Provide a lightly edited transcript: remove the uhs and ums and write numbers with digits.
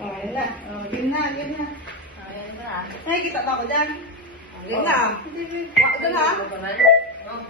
Oh, yun na. Oh, yun na, yun na. Ayan na. Ay, kita ba ako dyan? Yun na. Hindi, hindi. Wag na. Oh.